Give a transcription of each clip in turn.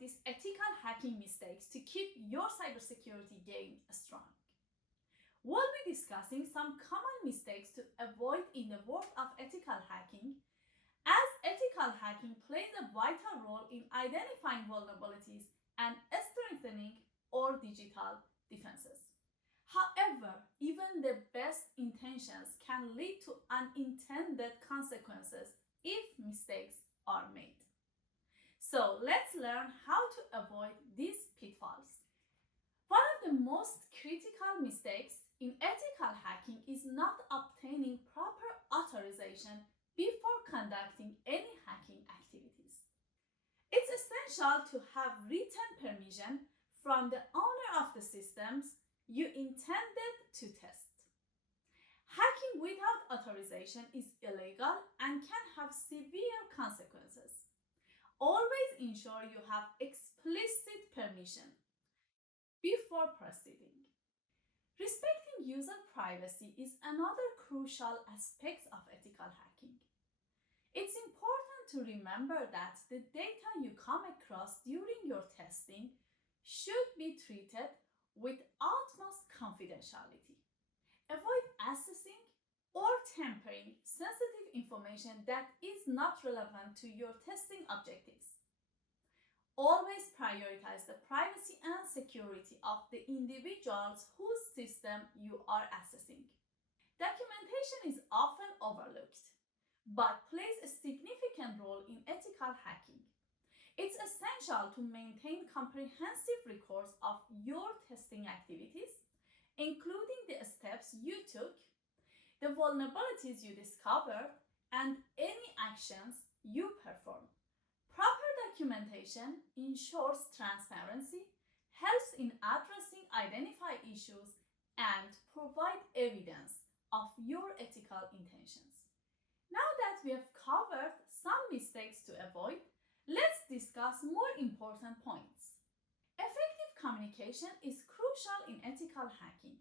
these ethical hacking mistakes to keep your cybersecurity game strong. We'll be discussing some common mistakes to avoid in the world of ethical hacking, as ethical hacking plays a vital role in identifying vulnerabilities and strengthening our digital defenses. However, even the best intentions can lead to unintended consequences if mistakes are made. So let's learn how to avoid these pitfalls. One of the most critical mistakes in ethical hacking is not obtaining proper authorization before conducting any hacking activities. It's essential to have written permission from the owner of the systems you intended to test. Hacking without authorization is illegal and can have severe consequences. Always ensure you have explicit permission before proceeding. Respecting user privacy is another crucial aspect of ethical hacking. It's important to remember that the data you come across during your testing should be treated with utmost confidentiality. Avoid accessing or tampering sensitive information that is not relevant to your testing objectives. Always prioritize the privacy and security of the individuals whose system you are accessing. Documentation is often overlooked, but plays a significant role in ethical hacking. It's essential to maintain comprehensive records of your testing activities, including the steps you took, the vulnerabilities you discovered, and any actions you performed. Proper documentation ensures transparency, helps in addressing identified issues, and provide evidence of your ethical intentions. Now that we have covered some mistakes to avoid, let's discuss more important points. Effective communication is crucial in ethical hacking.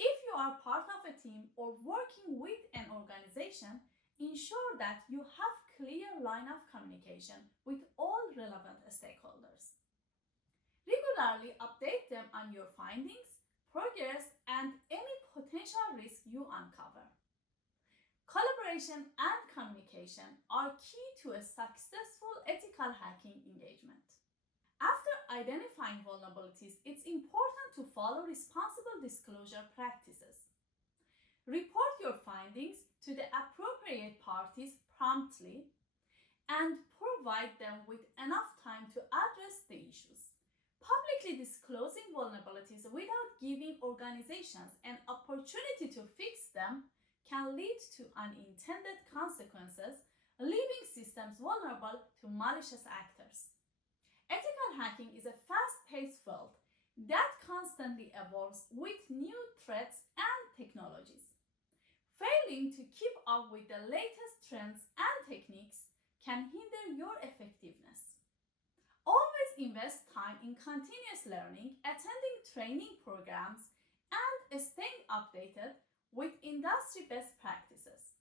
If you are part of a team or working with an organization, ensure that you have clear line of communication with all relevant stakeholders. Regularly update them on your findings, progress, and any potential risk you uncover. Collaboration and communication are key to a successful ethical hacking engagement. After identifying vulnerabilities, it's important to follow responsible disclosure practices. Report your findings to the appropriate parties promptly and provide them with enough time to address the issues. Publicly disclosing vulnerabilities without giving organizations an opportunity to fix them can lead to unintended consequences, leaving systems vulnerable to malicious actors. Ethical hacking is a fast-paced field that constantly evolves with new threats and technologies. Failing to keep up with the latest trends and techniques can hinder your effectiveness. Always invest time in continuous learning, attending training programs, and staying updated with industry best practices.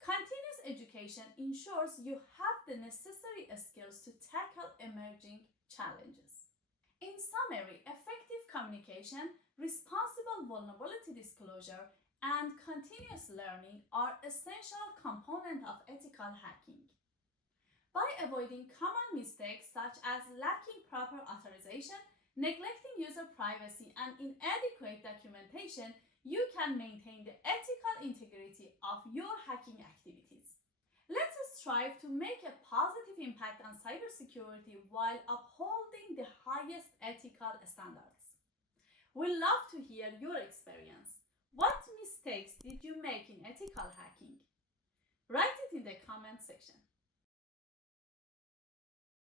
Continuous education ensures you have the necessary skills to tackle emerging challenges. In summary, effective communication, responsible vulnerability disclosure, and continuous learning are essential components of ethical hacking. By avoiding common mistakes such as lacking proper authorization, neglecting user privacy, and inadequate documentation, you can maintain the ethical integrity of your hacking activities. Let's strive to make a positive impact on cybersecurity while upholding the highest ethical standards. We'd love to hear your experience. What mistakes did you make in ethical hacking? Write it in the comment section.